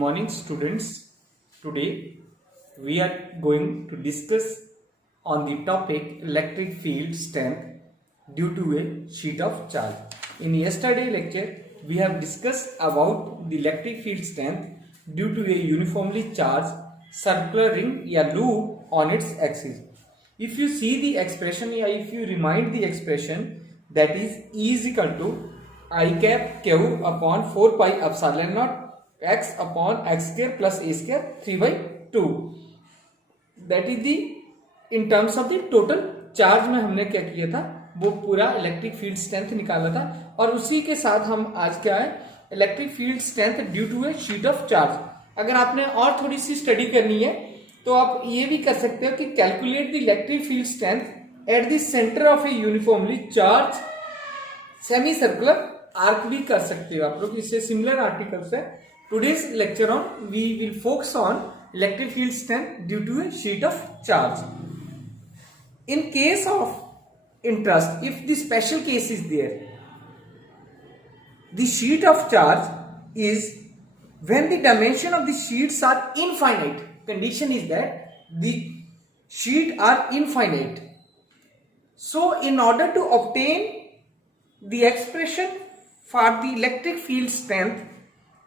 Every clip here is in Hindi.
morning students. Today we are going to discuss on the topic electric field strength due to a sheet of charge. In yesterday lecture we have discussed about the electric field strength due to a uniformly charged circular ring या loop on its axis. If you see the expression या if you remind the expression, that is E is equal to I cap Q upon 4 pi epsilon naught x upon x square plus a square 3/2. That is the in terms of the total charge में हमने क्या किया था, वो पूरा इलेक्ट्रिक फील्ड स्ट्रेंथ निकाला था और उसी के साथ हम आज क्या है electric field strength due to a sheet of charge. अगर आपने और थोड़ी सी स्टडी करनी है तो आप ये भी कर सकते हो कि calculate the electric field strength at the centre of a uniformly charge semi circular arc भी कर सकते हो आप लोग. इससे सिमिलर आर्टिकल्स है. Today's lecture on we will focus on electric field strength due to a sheet of charge. In case of interest, if the special case is there, the sheet of charge is when the dimension of the sheets are infinite. Condition is that the sheet are infinite. So in order to obtain the expression for the electric field strength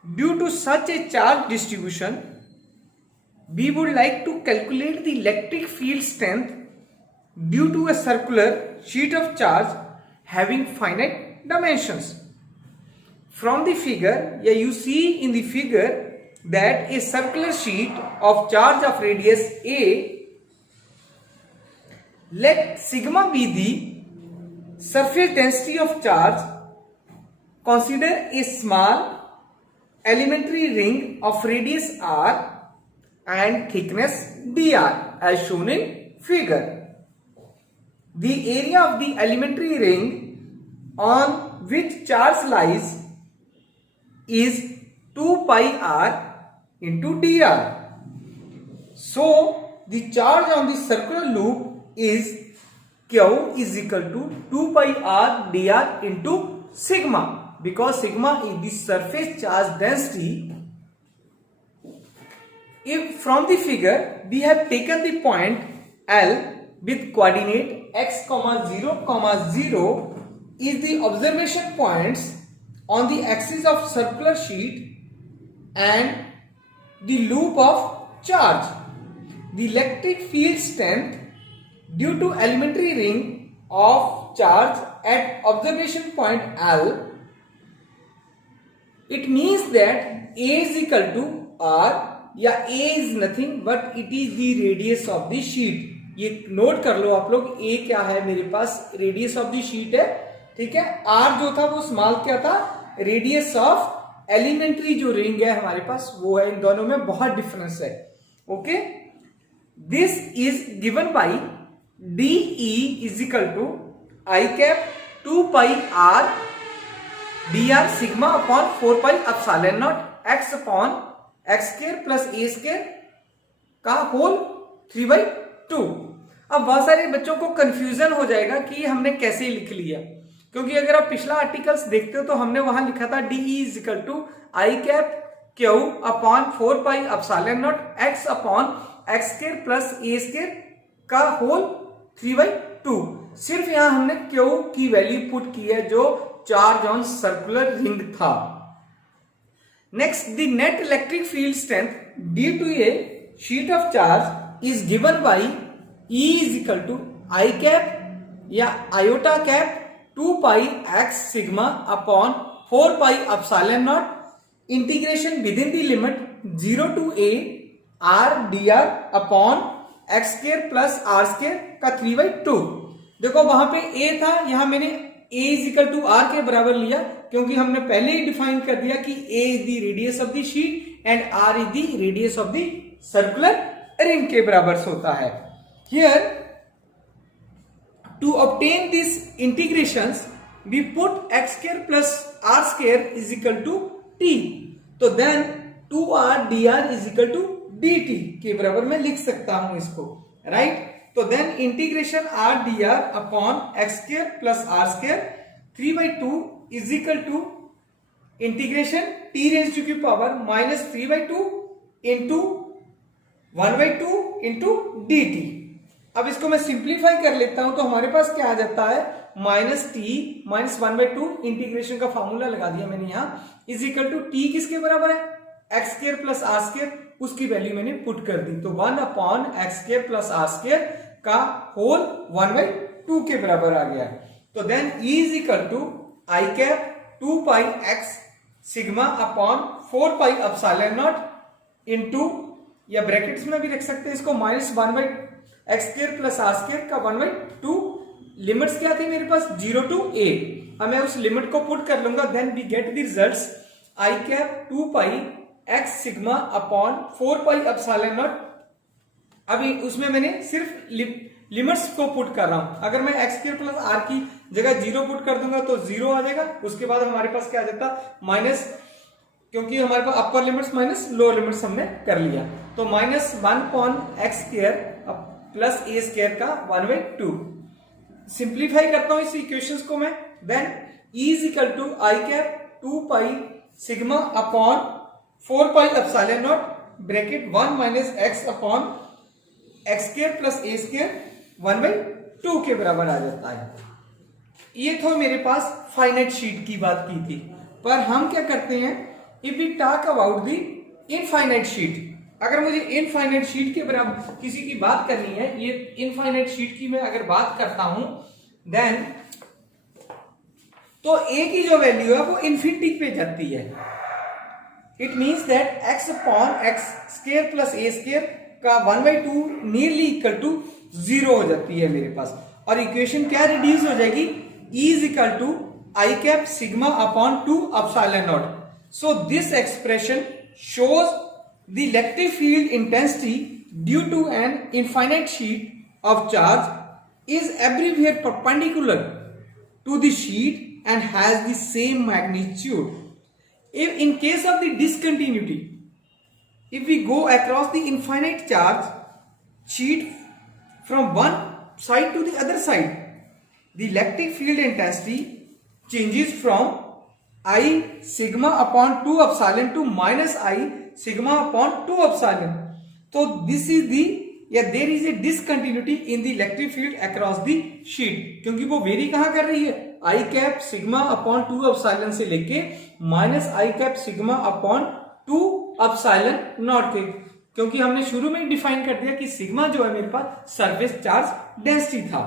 due to such a charge distribution, we would like to calculate the electric field strength due to a circular sheet of charge having finite dimensions. From the figure, you see in the figure that a circular sheet of charge of radius a, let sigma be the surface density of charge. Consider a small elementary ring of radius r and thickness dr as shown in figure. The area of the elementary ring on which charge lies is 2 pi r into dr. So the charge on the circular loop is Q is equal to 2 pi r dr into sigma, because sigma is the surface charge density. If from the figure we have taken the point L with coordinate x, 0, 0 is the observation points on the axis of circular sheet and the loop of charge. The electric field strength due to elementary ring of charge at observation point L, it means that A is equal to R, या A is nothing but it is the radius of the sheet. ये नोट कर लो आप लोग, A क्या है मेरे पास रेडियस ऑफ द शीट है, ठीक है. R जो था वो स्मॉल क्या था, रेडियस ऑफ एलिमेंट्री जो रिंग है हमारे पास वो है. इन दोनों में बहुत डिफरेंस है. Okay, this is given by D E is equal to I cap 2 pi R D R sigma upon 4 pi epsilon not X upon X square plus A square का होल 3/2. अब बहुत सारे बच्चों को कंफ्यूजन हो जाएगा कि हमने कैसे लिख लिया, क्योंकि अगर आप पिछला आर्टिकल्स देखते हो तो हमने वहां लिखा था D is equal to I cap Q upon 4 pi epsilon not X upon X square plus A square का होल 3/2. सिर्फ यहां हमने क्यू की वैल्यू पुट की है जो चार्ज ऑन सर्कुलर रिंग था. Next, the net electric field strength due to a sheet of charge is given by E is equal to I cap या iota cap 2 pi x sigma upon 4 pi epsilon naught integration with in the limit 0 to a r dr upon x square plus r square का 3/2. देखो वहां पे a था, यहां मैंने a is equal to r के बराबर लिया क्योंकि हमने पहले ही डिफाइन कर दिया कि a is the radius of the sheet and r is the radius of the circular ring के बराबर होता है. Here to obtain these integrations we put x square plus r square is equal to t. तो then 2r dr is equal to dt के बराबर मैं लिख सकता हूं इसको, राइट. तो then integration r dr upon x square plus r square 3/2 is equal to integration t raise to की power -3/2 into 1/2 into d t. अब इसको मैं सिंप्लीफाई कर लेता हूं तो हमारे पास क्या आ जाता है, -t -1/2 इंटीग्रेशन का फॉर्मूला लगा दिया मैंने यहां, इज इक्वल टू टी किसके बराबर है, X square plus R square, उसकी वैल्यू मैंने पुट कर दी, तो 1/x square plus R square का होल 1/2 के बराबर आ गया। तो then E is equal to I cap 2 pi X sigma upon 4 pi epsilon not into, या ब्रैकेट्स में भी रख सकते हैं इसको, -1/x square plus R square का 1/2। लिमिट्स क्या थी मेरे पास, 0 to a। अब मैं उस लिमिट को पुट कर लूंगा, then we get the results I cap 2 pi X sigma upon 4 pi epsilon not. अभी उसमें मैंने सिर्फ लिमिट्स को पुट कर रहा हूं, अगर मैं एक्स स्क्र प्लस आर की जगह 0 पुट कर दूंगा तो 0 आ जाएगा। उसके बाद हमारे पास क्या आ जाता, माइनस, क्योंकि हमारे पास upper limits minus lower limits हमने कर लिया, तो -1/x square plus A square का 1/2। सिंप्लीफाई करता हूं इस इक्वेशंस को मैं, then E is equal to I cap 2 pi sigma upon 4 pi epsilon not bracket 1 minus X upon X square plus A square 1/2 के बराबर आ जाता है। ये तो मेरे पास फाइनाइट शीट की बात की थी, पर हम क्या करते हैं, if we talk about the infinite sheet, अगर मुझे इनफाइनाइट शीट के बराबर किसी की बात करनी है, ये इनफाइनाइट शीट की मैं अगर बात करता हूं, देन तो ए की जो वैल्यू है वो इन्फिनिटी पे जाती है। It means that x upon X square plus A square का 1/2 नियरली इक्वल टू 0 हो जाती है मेरे पास, और इक्वेशन क्या रिड्यूस हो जाएगी, E is equal to I cap sigma upon 2 epsilon not. So this expression shows the electric field intensity due to an infinite sheet of charge is everywhere perpendicular to the sheet and has the same magnitude. If in case of the discontinuity, if we go across the infinite charge sheet from one side to the other side, the electric field intensity changes from I sigma upon 2 epsilon to minus I sigma upon 2 epsilon. So this is the, या there is a discontinuity in the electric field across the sheet, क्योंकि वो वेरी कहां कर रही है, I cap sigma upon 2 epsilon से लेके minus I cap sigma upon 2 epsilon not के, क्योंकि हमने शुरू में डिफाइन कर दिया कि सिग्मा जो है मेरे पास सरफेस चार्ज डेंसिटी था।